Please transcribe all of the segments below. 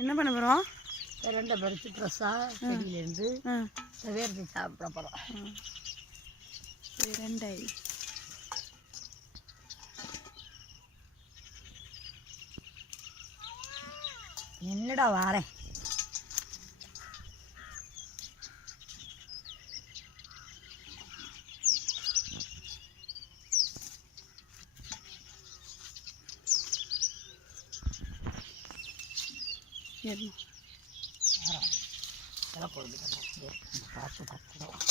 என்ன பண்ண போகிறோம்? ரெண்டை பறித்து ஃப்ரெஷ்ஷாக செடியிலேருந்து வேர்த்து சாப்பிட போகிறோம். ரெண்டை என்னடா வாரேன். பார்த்து பார்த்துடும்.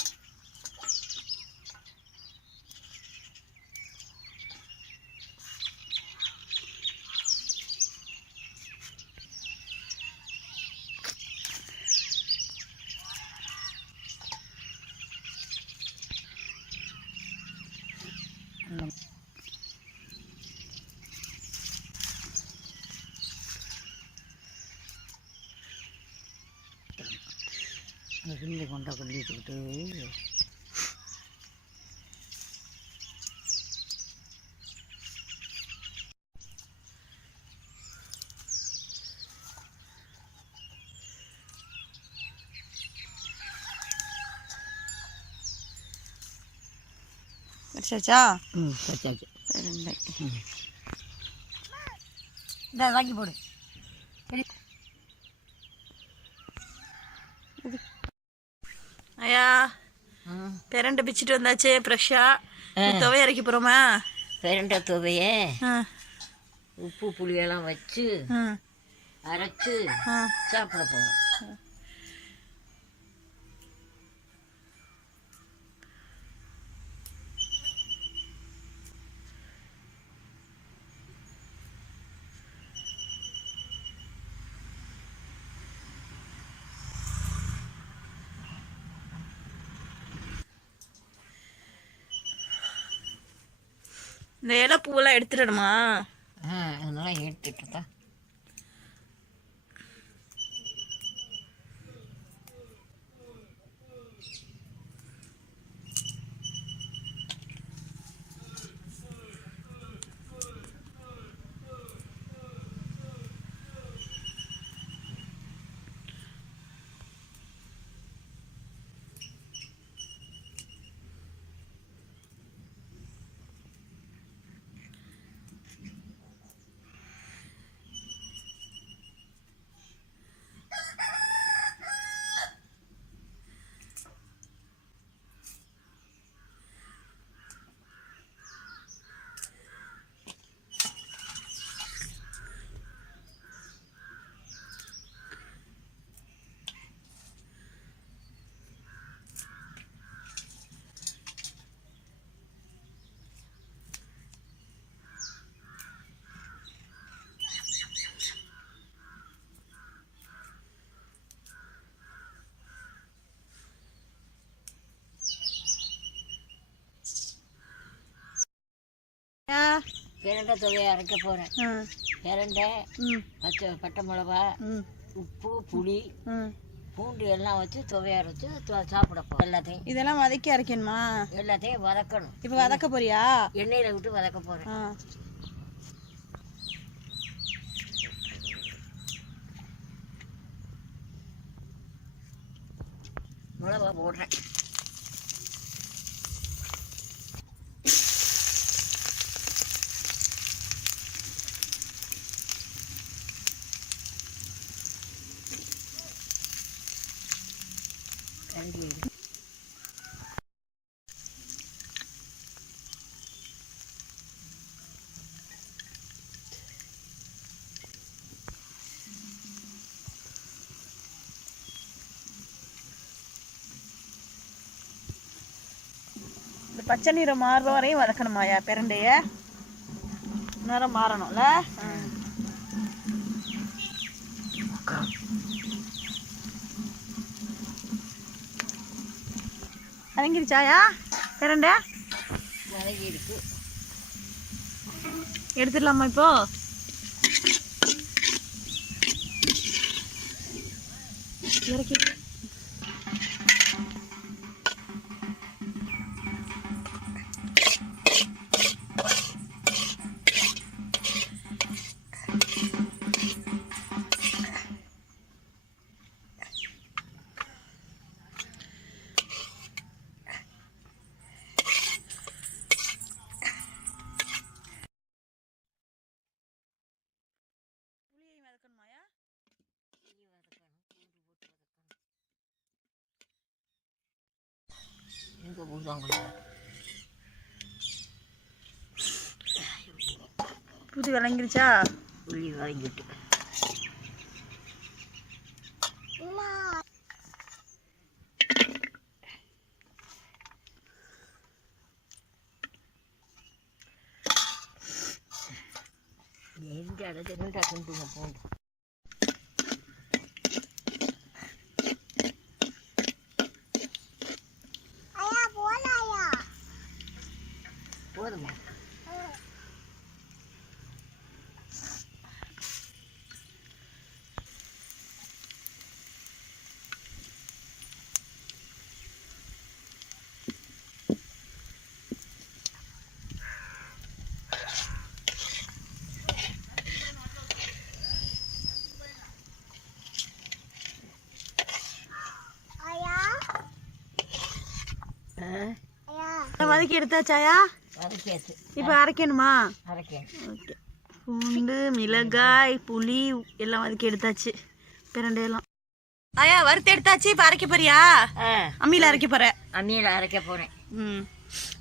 அந்த கிள்ளி கொண்டா கொல்லி வச்சுக்கிட்டு வச்சாச்சா? வச்சாச்சு. ரெண்டை இந்த வாங்கி போடு. ஐயா பெரண்டை பிச்சுட்டு வந்தாச்சு ஃப்ரெஷ்ஷாக. துவையை அரைக்க போகிறோமா? பெரண்டை துவையை உப்பு புளியெல்லாம் வச்சு அரைச்சி சாப்பிட போகிறோம். இந்த இலை பூவெல்லாம் எடுத்துடணுமா? அதெல்லாம் எடுத்துட்டு தான். பிரண்டை துவையை அரைக்க போகிறேன். பிரண்டை பச்சை மிளகா உப்பு புளி பூண்டு எல்லாம் வச்சு துவையை அரைச்சி சாப்பிட போகிறோம். எல்லாத்தையும் இதெல்லாம் வதக்கி அரைக்கணுமா? எல்லாத்தையும் வதக்கணும். இப்போ வதக்க போறியா? எண்ணெயில் விட்டு வதக்க போகிறேன். மிளகா போடுறேன். இந்த பச்சை நிறம் மாறுற வரையும் வதக்கணுமாயா பிரண்டைய? நிறம் மாறணும்ல? வதங்கிருச்சாயா பிரண்டை? வதங்கி இருக்கு. எடுத்துடலாமா இப்போ? இறக்கி எங்கே போடுவாங்க? பூதி விளங்கிருச்சா? உள்ளி வதங்கிட்டு எந்த இடத்துல டக்குன்னு போகும். போதுமா? வதக்கி எடுத்தாச்சாயா? வதக்கியாச்சு. இப்போ அரைக்கணுமா? அரைக்கணும். ஓகே. பூண்டு, மிளகாய், புளி எல்லாம் வதக்கி எடுத்தாச்சு. பிரண்டையெல்லாம் ஆயா வறுத்து எடுத்தாச்சு. இப்போ அரைக்க போறியா? அம்மியில் அரைக்க போற? அம்மியில் அரைக்க போறேன்.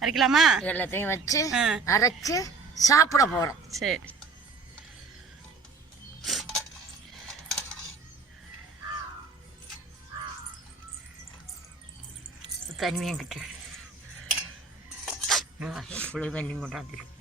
அரைக்கலாமா? எல்லாத்தையும் வச்சு அரைச்சு சாப்பிட போறோம். சரி. தண்ணியும் கிட்ட இவ்வளோ தண்ணி கொண்டாந்துருக்கு.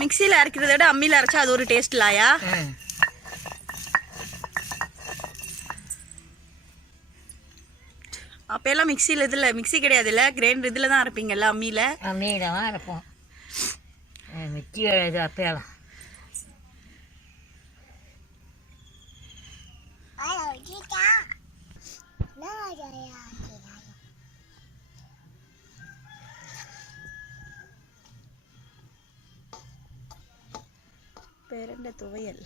மிக்சியில் அரைக்கிறத விட அம்மியில் அரைச்சா அது ஒரு டேஸ்ட் இல்லையா? அப்போ எல்லாம் மிக்சியில் இதில் மிக்சி கிடையாது இல்லை, கிரைண்டர் இதில் தான் அரைப்பீங்கல்ல? அம்மியில் அம்மியில் தான் அரைப்போம். மிக்சி இது அப்போலாம் பிரண்டை துவையல்.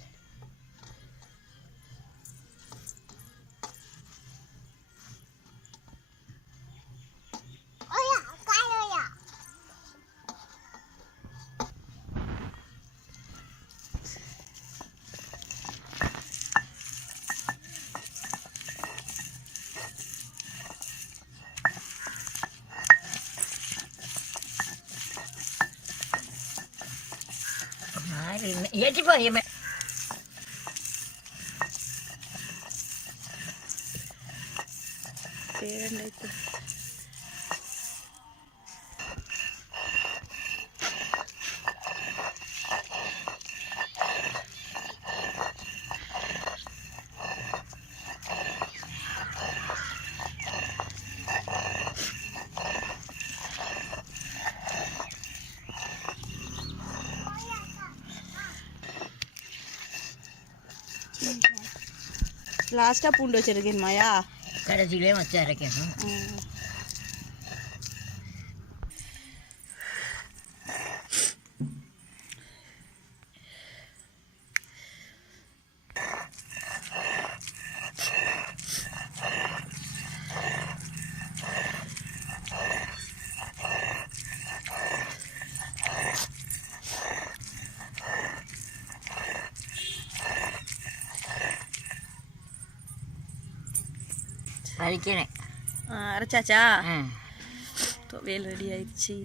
ஏற்றிப்போ ஏமே பிரண்டை லாஸ்ட்டாக பூண்டு வச்சுருக்கேன்மாயா? கடைசியிலே வச்சு அரைக்கணும். அரைக்கிறேன். அரைச்சாச்சா? துவையல் ரெடி ஆயிடுச்சு.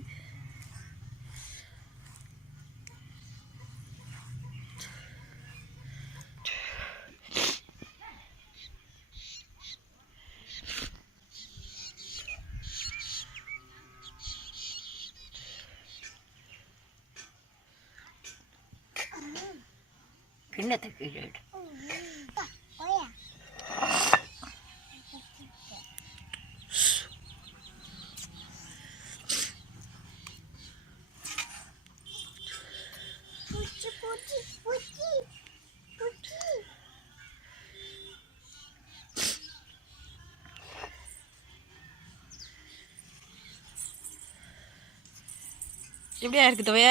கிண்ணத்தை கீழே எப்படியா இருக்கு துவைய?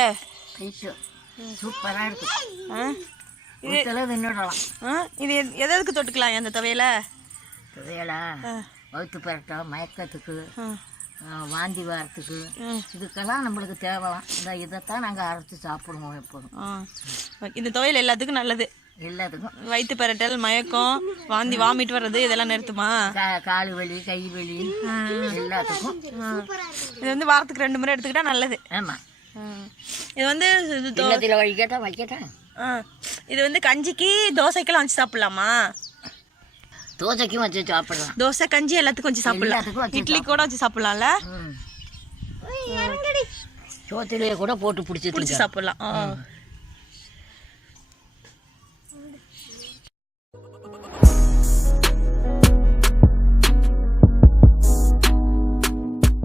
சூப்பராக இருக்கு. தின்னுடலாம். இது எதுக்கு தொட்டுக்கலாம் அந்த துவையல? துவையலா வகுத்து பரட்டம், மயக்கத்துக்கு, வாந்தி வரத்துக்கு, இதுக்கெல்லாம் நம்மளுக்கு தேவலாம். இந்த இதைத்தான் நாங்கள் அரைச்சி சாப்பிடுவோம் எப்போதும். இந்த துவையல் எல்லாத்துக்கும் நல்லது. எல்லாத்துக்கும் வயிற்று பரட்டல், மயக்கம், வாந்தி, வாமிட் வர்றது இதெல்லாம் நிறுத்துமா? கால் வலி, கை வலி எல்லாத்துக்கும். இது வந்து வாரத்துக்கு 2 முறை எடுத்துக்கிட்டா நல்லது. ஆமாம். இது வந்து வைக்கட்டேன். இது வந்து கஞ்சிக்கு, தோசைக்கெல்லாம் வச்சு சாப்பிடலாமா? தோசைக்கும் வச்சு சாப்பிடலாம். தோசை, கஞ்சி எல்லாத்துக்கும் வச்சு சாப்பிடலாம். இட்லி கூட வச்சு சாப்பிடலாம்ல. சோத்திலேயே கூட போட்டு பிடிச்சி சாப்பிடலாம்.